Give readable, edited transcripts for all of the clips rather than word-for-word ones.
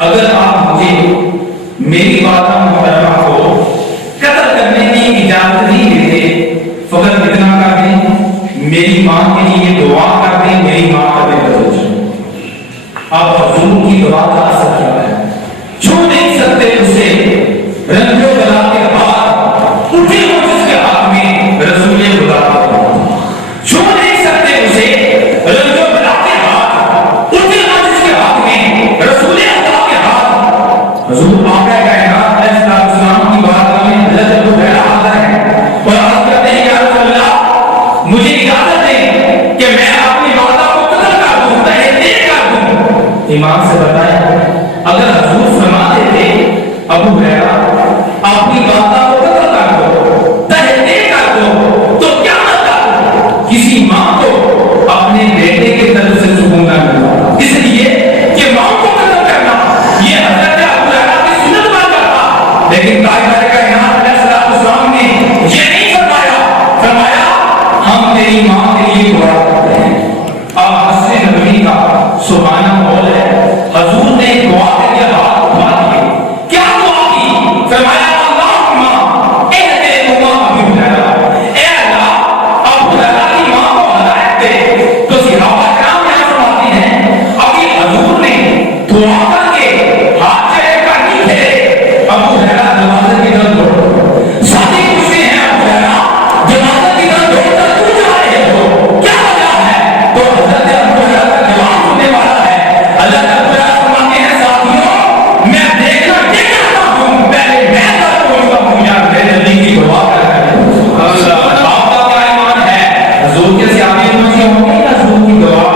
اگر آپ مجھے میری والدہ محترمہ کو قتل کرنے کی اجازت نہیں دیتے، فقط اتنا کر دیں میری ماں کے لیے دعا کر دیں، میری ماں کا دل بدل جائے۔ آپ حضور کی دعا کا اثر کیا ہے؟ چھو نہیں سکتے اسے، رنگ و بلا کے بعد اٹھے ہو جس کے ہاتھ میں رسول خدا کا دعا، چھو نہیں سکتے اسے، رنگ و بلا کے ہاتھ اٹھے ہو جس کے ہاتھ میں رسول خدا کے ہاتھ۔ حضور آقا کائنات علیہ السلام کی بارگاہ میں حضرت ابو ہریرہ حاضر ہیں اور عرض کرتے ہیں یا رسول اللہ مجھے اجازت دیں کہ میں اپنی والدہ کو قتل کر دوں، تہذیب کر دوں۔ امام سے بتایا اگر حضور فرماتے تھے ابو ہریرہ اپنی والدہ کو قتل کر دو، تہذیب کر دو، تو کیا مطلب کسی ماں کو اپنے بیٹے کی طرف سے سکون نہ ملا، اس لیے کہ ماں کو قتل کرنا یہ حضرت ابو ہریرہ کی سنت بن جاتا، لیکن تاجدار کائنات علیہ السلام نے یہ نہیں فرمایا ہم تیری ماں کے لیے دعا کرتے ہیں۔ اب مسجد نبوی کا سبحانہ ماحول ہے، حضور نے دعا کے لیے ہاتھ اٹھا دیے، کیا دعا کی؟ فرمایا اللہم اہد امم ابی ہریرہ، اے اللہ ابو ہریرہ کی ماں کو ہدایت دے۔ تو صحابہ کرام یہاں فرماتے ہیں ابھی حضور نے دعا کر کے ہاتھ چڑھے کر نہیں تھے، ابو ہریرہ دروازے کی طرف دوڑ، ساتھی پوچھتے ہیں ابو ہریرہ دروازے کی طرف دوڑ کر کیوں جا رہے ہو، کیا وجہ ہے؟ تو حضرت ابو ہریرہ کا جواب سننے والا ہے، حضرت ابو ہریرہ فرماتے ہیں ساتھیوں میں دیکھنا یہ چاہتا ہوں پہلے میں تک پہنچتا ہوں یا میرے نبی کی دعا کر آپ کا کیا ایمان ہے؟ حضور کے صحابی پہنچے ہوں گے یا حضور کی دعا؟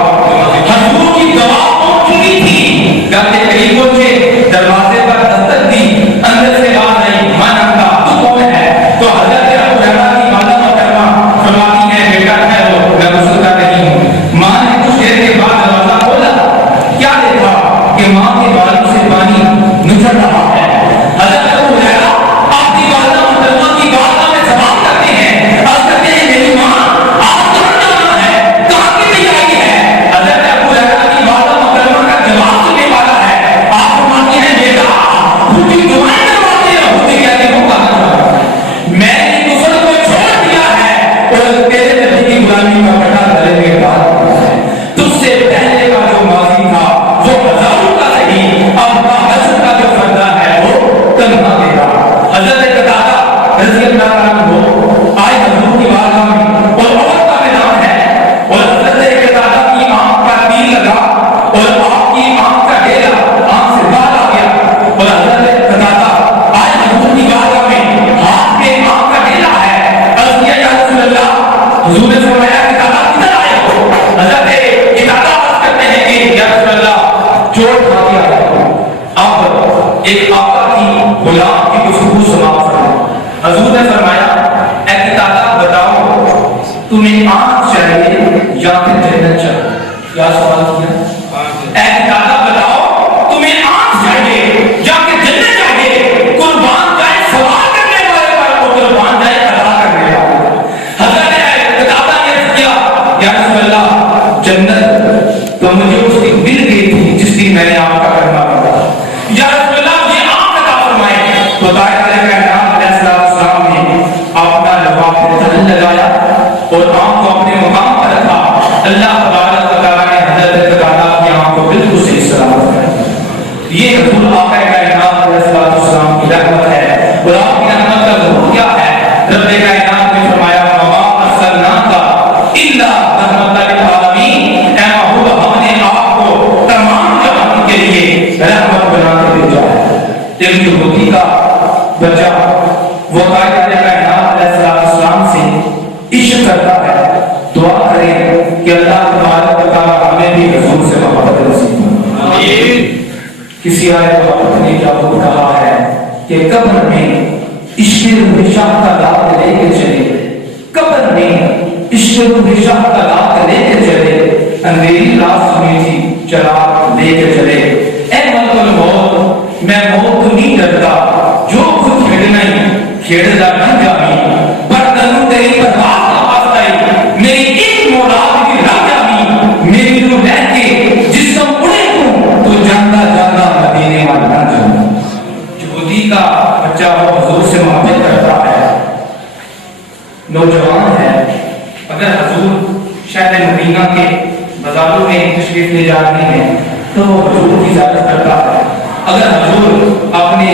حضور کی دعا پہنچ چکی تھی، گھر کے قریب پہنچے، دروازے پر دستک دی، اندر سے آواز آئی من انت، تو کون ہے؟ تو حضرت ابو ہریرہ کی والدہ محترمہ فرماتی ہے بیٹا ٹھہرو میں غسل کر رہی ہوں۔ ماں نے کچھ دیر کے بعد دروازہ کھولا، کیا دیکھا کہ ماں کے بالوں سے پانی نچڑ رہا ہے۔ حضرت ابو ہریرہ آپ کی والدہ محترمہ کی بارگاہ میں سوال کرتے ہیں، عرض کرتے ہیں میری ماں آپ کہاں جانا ہے، کہاں کی تیاری ہے؟ حضرت ابو ہریرہ کی والدہ محترمہ کا جواب سننے والا ہے، آپ فرماتی ہیں بیٹا خودی دعائیں کرواتے ہیں، خودی کہتے ہو کہاں جانا ہے، میں نے غسل کو چھوڑ دیا ہے اور تیرے نبی کی غلامی کا پٹا گلے میں ڈال دیا ہے، تجھ سے پہلے کا جو ماضی تھا وہ ہزاروں کا صحیح، اب کا حشر کا جو فردہ ہے وہ تنہا تیرا۔ حضرت قتادہ رضی اللہ عنہ آئے حضور کی بارگاہ میں اور عہد کا میدان ہے اور حضرت قتادہ کی آنکھ پر تیر لگا اور آپ کی آنکھ کا ڈیرا آنکھ سے باہر آ گیا اور حضرت قتادہ آئے حضور کی بارگاہ میں، ہاتھ پہ آنکھ کا ڈیرا ہے، عرض کیا یا رسول اللہ، حضور نے فرمایا قتادہ کدھر آئے ہو؟ حضرت قتادہ عرض کرتے ہیں کہ یا رسول اللہ چوٹ کھا کے آیا ہوں۔ اب ایک آقا کی غلام کی گفتگو سماعت فرمائیں، حضور نے فرمایا اے قتادہ بتاؤ تمہیں آنکھ چاہیے یا پھر جنت چاہیے؟ کیا سوال کیا؟ اے قتادہ بتاؤ تمہیں آنکھ چاہیے یا پھر جنت چاہیے؟ قربان جائے سوال کرنے والے پر اور قربان جائے ادا کرنے والے پر۔ حضرت قتادہ نے عرض کیا یا رسول اللہ جنت تو مجھے اس دن مل گئی تھی جس دن میں نے آپ کا کرنا پڑا، یا رسول اللہ مجھے آنکھ عطا فرمائے۔ تو تاجدار کائنات علیہ السلام نے اپنا لباس پہ تن لگایا اور آنکھ کو اپنے مقام پر رکھا، اللہ تبارک و تعالیٰ نے حضرت قتادہ کی آنکھ کو بالکل صحیح سلامت کر دیا۔ یہ حضور آقا کائنات علیہ السلام کی رحمت ہے اور آپ کی رحمت کا ظہور کیا ہے؟ رب کائنات نے فرمایا وما ارسلناک الا رحمۃ للعالمین، اے محبوب ہم نے آپ کو تمام جہان کے لیے رحمت بنا کے بھیجا ہے۔ ایک یہودی کا بچہ وہ تاجدار کائنات علیہ السلام سے عشق کرتا ہے، دعا کریں کہ اللہ تبارک و تعالیٰ ہمیں بھی حضور سے محبت نصیب فرمائے۔ کسی آیت وقت نے کیا وہ کہا ہے کہ قبر میں عشق روح شاہ کا داد لے کے چلے، قبر میں عشق روح شاہ کا داد لے کے چلے، اندھیری رات میں تھی چراغ لے کے چلے، اے ملک الموت میں موت تو نہیں ڈرتا، جو خود کھیڑنا ہی کھیڑنا نہ جامی، برتنوں تیری پرواز نہ واسطہ ہی، میری ایک مراد کی رہ جامی، میری روح لے کے جسم اڑے تو جاندہ جاندہ مدینے والی جانے ہیں تو وہ حضور کی زیارت کرتا ہے. اگر حضور اپنے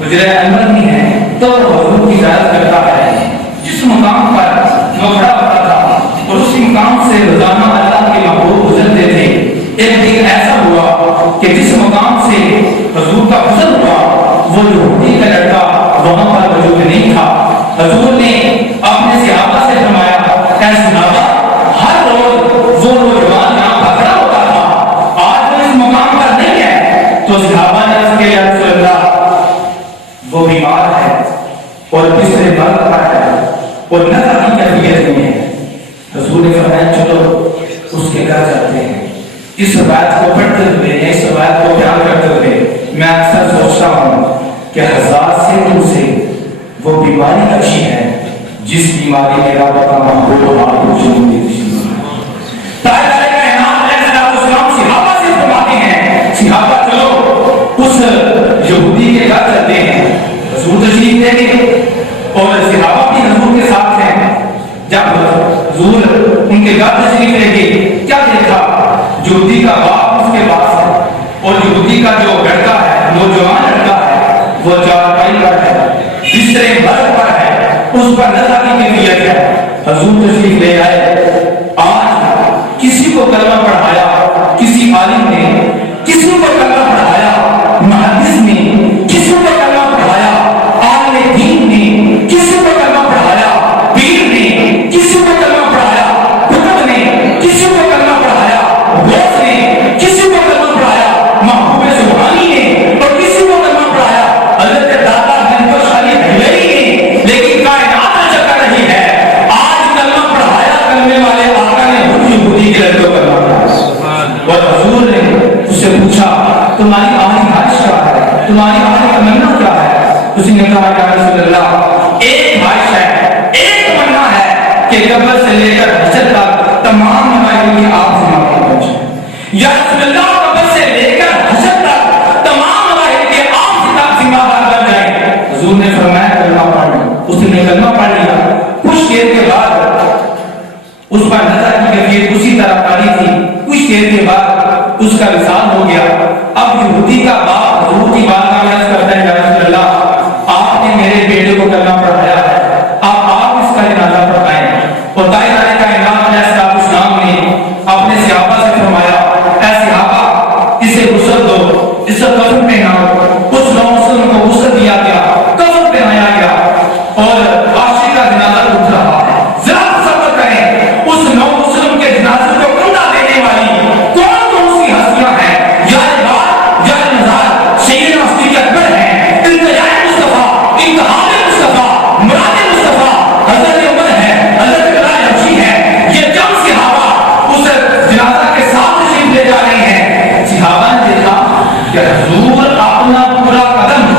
حجرہ انور میں ہیں تو وہ حضور کی زیارت کرتا ہے. جس مقام پر وہ کھڑا ہوتا تھا اور اس مقام سے روزانہ اللہ کے محبوب گزرتے تھے. ایک دن ایسا ہوا کہ جس مقام سے حضور کا گزر ہوا وہ یہودی کا لڑکا وہاں پر موجود نہیں تھا. حضور نے اپنے صحابہ سے فرمایا اے صحابہ ہر روز وہ نوجوان یہاں پر کھڑا ہوتا تھا آج وہ اس مقام پر نہیں ہے. تو صحابہ نے اس کے یا رسول اللہ وہ بیمار ہے اور تیسرے بار پر ہے اور نظر کی کیفیت میں ہے. حضور نے فرمایا چلو اس کے گھر جاتے ہیں. اس روایت کو پڑھتے ہوئے اس روایت کو بیان کرتے ہوئے میں اکثر سوچتا ہوں کہ ہزار سے دور سے وہ بیماری اچھی ہے جس بیماری میں رب کا محبوب آپ کو جنون دی تھی. تاہر کائنات علیہ السلام صحابہ سے فرماتے ہیں صحابہ چلو اس یہودی کے گھر چلتے ہیں. حضور تشریف لے گئے اور صحابہ بھی حضور کے ساتھ ہیں. جب حضور ان کے گھر تشریف لے گئے کیا دیکھا یہودی کا باپ اس کے پاس ہے اور یہودی کا جو لڑکا ہے نوجوان لڑکا ہے وہ چارپائی پر ہے بستر مرگ پر ہے اس پر نظر کی کیفیت ہے. حضور تشریف لے آئے. آج کسی کو کلمہ پڑھایا کسی عالم نے کسی کو کلمہ پڑھایا محدث نے کسی کو کلمہ پڑھایا عالم دین نے کسی کو کلمہ پڑھایا پیر نے کسی کو کلمہ پڑھایا قطب نے کسی کو کلمہ پڑھایا غوث نے کسی کو کلمہ پڑھایا محبوب سبحانی نے اور کسی کو کلمہ پڑھایا حضرت داتا گنبش علی بھیلی نے. لیکن کائنات ایسا کر رہی ہے آج کلمہ پڑھایا کلمے والے آقا نے خود یہودی کے لڑکے کو کلمہ پڑھایا اور حضور نے اس سے پوچھا تمہاری آخری خواہش کیا ہے تمہاری آخری تمنا کیا ہے. اس نے کہا کہ رسول اللہ ایک خواہش ہے ایک تمنا ہے کہ قبر سے لے کر حشر تک تمام ممالک کی آپ سے معافی پہنچے. یا رسول اللہ قبر سے لے کر حشر تک تمام ممالک کے آپ سے تقسیمہ بن جائیں. حضور نے فرمایا کلمہ پڑھ لو. اس نے کلمہ پڑھ لیا. کچھ دیر کے بعد اس پر نظر کی کیفیت اسی طرح پڑی تھی. کچھ دیر کے بعد اس کا وصال ہو گیا. اب یہودی کا باپ حضور کی بارگاہ میں عرض کرتا ہے یا رسول اللہ آپ نے میرے بیٹے کو کلمہ پڑھایا ہے اب آپ اس کا جنازہ پڑھائیں. اور دائرہ کائنات علیہ السلام نے اپنے صحابہ سے فرمایا اے صحابہ اسے غسل دو اسے کفن پہناؤ. اس نومسلم کو غسل دیا گیا کفن پہنایا گیا اور عاشق کا جنازہ اٹھ رہا ہے. ذرا تصور کریں اس نومسلم کے جنازے کو کندھا دینے والی کون کون سی ہستیاں ہیں. یا نظار سیدنا صدیق اکبر ہیں التجاء مصطفیٰ انتہاب مصطفیٰ مراد مصطفیٰ حضرت عمر ہے حضرت بلال حبشی ہے. یہ جب صحابہ اس جنازہ کے ساتھ تشریف لے جا رہے ہیں صحابہ نے دیکھا کہ حضور اپنا پورا قدم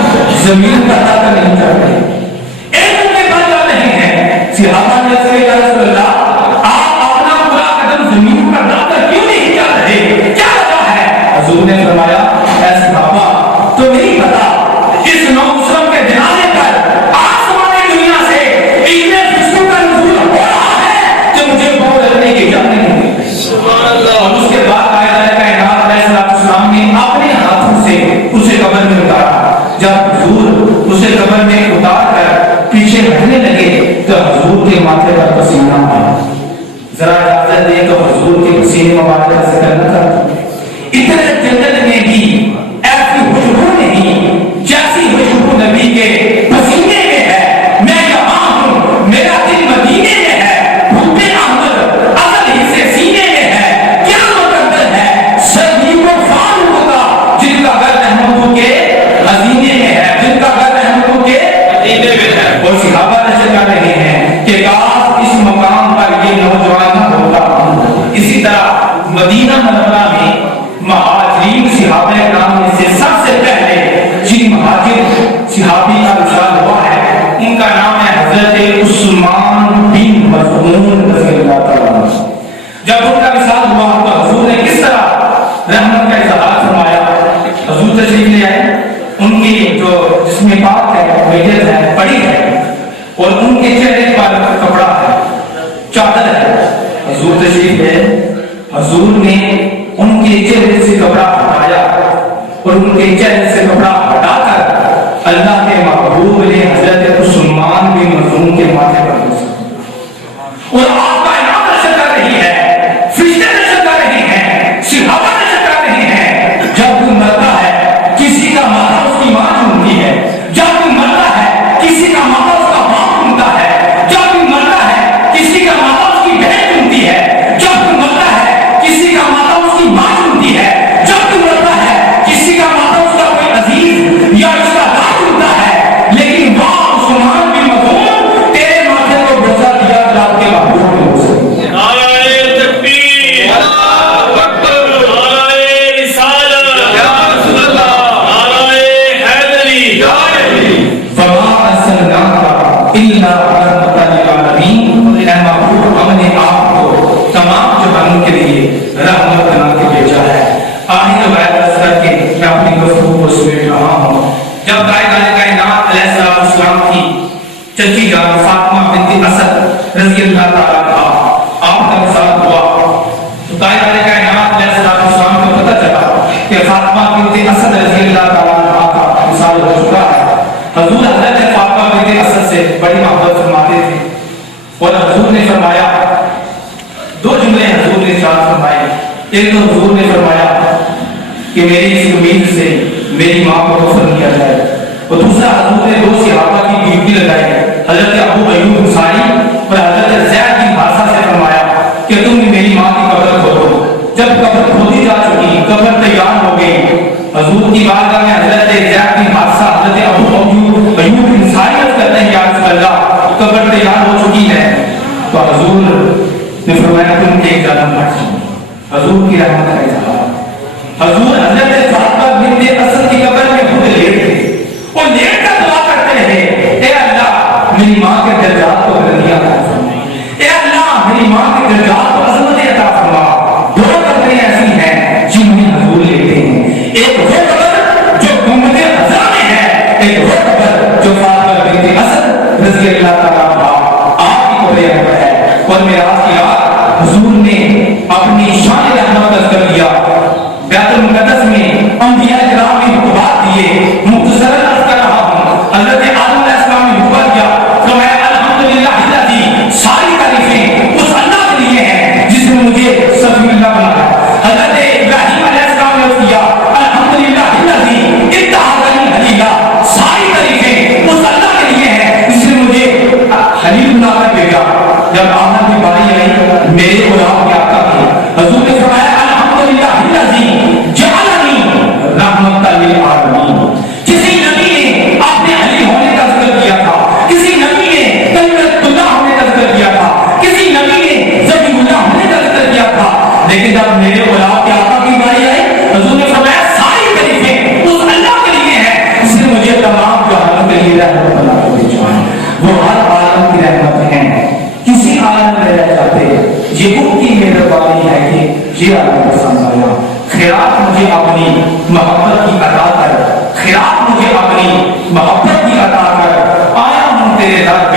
زمین پر تک نہیں چڑھتے ایک میں بن جا رہے ہیں. صحابہ نے کہا یا رسول اللہ آپ اپنا پورا قدم زمین پر رکھ کر کیوں نہیں چل رہے کیا وجہ ہے. حضور نے فرمایا اے صحابہ تو نہیں پتا اس نومسلم کے جنازے پر آسمان دنیا سے اتنے فرشتوں کا نزول ہو رہا ہے کہ مجھے بہت ڈرنے کی اجازت نہیں ہوئی. سبحان اللہ. اور اس کے بعد دائرہ کائنات علیہ السلام نے اپنے ہاتھوں سے اسے قبر میں اتارا. جب حضور اسے قبر میں اتار کر پیچھے ہٹنے لگے تو حضور کے ماتھے پر پسینہ آیا. ذرا اجازت دیں تو حضور کے پسینے مبارک کا ذکر نہ کرتا. اتنے جنت میں بھی ایسی خوشبو نہیں جیسی خوشبو نبی کے پسینے میں ہے. میں یہاں ہوں میرا دل مدینے میں ہے حب احمد اصل ہی سے سینے میں ہے. کیا مقدر ہے صدیق و فاروق کا جن کا گھر رحمتوں کے خزینے میں ہے جن کا گھر رحمتوں کے خزینے میں ہے. اور صحابہ نشر کر رہے ہیں کہ کاش اس مقام پر یہ نوجوان ہوتا. اسی طرح مدینہ منورہ میں مہاجرین صحابہ کرام میں سے سب سے پہلے جن مہاجر صحابی کا وصال ہوا ہے ان کا نام ہے حضرت عثمان بن مظعون رضی اللہ تعالیٰ عنہ. جب ان کا وصال ہوا تو حضور نے کس طرح رحمت کا اظہار فرمایا. حضور تشریف لے آئے. ان کی جو جسم پاک ہے میت ہے پڑی ہے اور ان کے چہرے پر کپڑا ہے چادر ہے. حضور تشریف لے حضور نے ان کے چہرے اور ان کے چہرے سے کپڑا ہٹا کر اللہ کے محبوب نے حضرت عثمان بن مظعون کے ماتھے پر اور آپ کائنات نشر کر رہی ہے، فرشتے نشر کر رہے ہیں، صحابہ نشر کر رہے ہیں، جب کوئی مرتا ہے کسی کا ماتھا اس کی ماں چومتی ہے، جب کوئی مرتا ہے کسی کا ماتھا اس کا باپ چومتا ہے، جب کوئی مرتا ہے کسی کا ماتھا اس کی بہن چومتی ہے، جب کوئی مرتا ہے کسی کا ماتھا اس کی ماں چومتی ہے، جب کوئی مرتا ہے کسی کا ماتھا اس کا کوئی عزیز یا رشتہ دار چومتا ہے، لیکن وہ عثمان بن مظعون تیرے ماتھے کو بچا دیا کہ آپ کے محبوب نے ہو سکے۔ تمام جہانوں کے لیے رحمت بنا کے بھیجا ہے۔ آخر بات کر کے میں اپنی گفتگو کو سمیٹ رہا ہوں۔ جب کائنات علیہ السلام کی چچی جان فاطمہ بنت اسد رضی اللہ تعالیٰ عنہا آپ کا وصال ہوا تو کائنات علیہ السلام کو پتہ چلا کہ فاطمہ بنت اسد رضی اللہ تعالیٰ عنہا کا وصال ہو چکا ہے۔ حضور حضرت فاطمہ بنت اسد سے بڑی محبت فرماتے تھے اور حضور نے فرمایا دو جملے حضور نے ارشاد فرمائے۔ ایک تو حضور نے فرمایا کہ میری اس امید سے میری ماں کو غسل کیا جائے، اور دوسرا حضور نے دو صحابہ کی ڈیوٹی لگائی، حضرت ابو ایوب انصاری اور حضرت زید بن حارثہ سے فرمایا کہ تم میری ماں کی قبر کھودو۔ جب قبر کھودی جا چکی، قبر تیار ہو گئی، حضور کی بارگاہ میں حضرت زید بن حارثہ حضرت ابو ایوب انصاری کرتے ہیں یا رسول اللہ قبر تیار ہو چکی ہے، تو حضور نے فرمایا تم ایک قدم بڑھو، حضور کی رحمت کا اظہار۔ حضور حضرت فاطمہ بنت اسد کی قبر میں خود لیٹ تھے اور لیٹ کر دعا کرتے رہے، اے اللہ میری ماں کے درجات کو بلندیاں عطا فرما، اے اللہ میری ماں کے درجات کو عظمتیں عطا فرما۔ دو قبریں ایسی ہیں جن میں حضور لیٹے ہیں، ایک وہ قبر جو گنبد خضرا میں ہے، ایک وہ قبر جو فاطمہ بنت اسد رضی اللہ تعالیٰ عنہا آپ کی قبر پر ہے۔ اور معراج کی رات حضور نے اپنی شان رحمت کا ذکر کیا، بیت المقدس میں انبیاء کرام نے خطبات دیے، مختصراً عرض کر رہا ہوں۔ حضرت آدم علیہ السلام نے خطبہ دیا، فرمایا الحمدللہ الذی، ساری تعریفیں اس اللہ کے لیے ہیں جس نے مجھے صفی اللہ بنایا۔ حضرت ابراہیم علیہ السلام نے عرض کیا الحمدللہ الذی اتخذنی خلیلا، ساری تعریفیں اس اللہ کے لیے ہیں جس نے مجھے خلیل بنا کر بھیجا۔ جب آدم کی باری آئی میرے اولاد کے آقا کی، حضور نے فرمایا الحمدللہ الذی جعلنی رحمۃ للعالمین۔ کسی نبی نے اپنے علی ہونے کا ذکر کیا تھا، کسی نبی نے کلمۃ اللہ ہونے کا ذکر کیا تھا، کسی نبی نے ذبیح اللہ ہونے کا ذکر کیا تھا، لیکن جب میرے اولاد کے آقا کی باری آئی حضور نے فرمایا ساری تعریفیں اس اللہ کے لیے ہیں جس نے مجھے تمام جہانوں کے لیے رحمت بنا کر بھیجا۔ وہ ہر عالم کی رحمت ہیں، کسی عالم میں رہ جاتے، یہ ان کی مہربانی ہے کہ یہ عالم پسند آیا۔ خیرات مجھے اپنی محبت کی عطا کر، خیرات مجھے اپنی محبت کی عطا کر، آیا ہوں تیرے در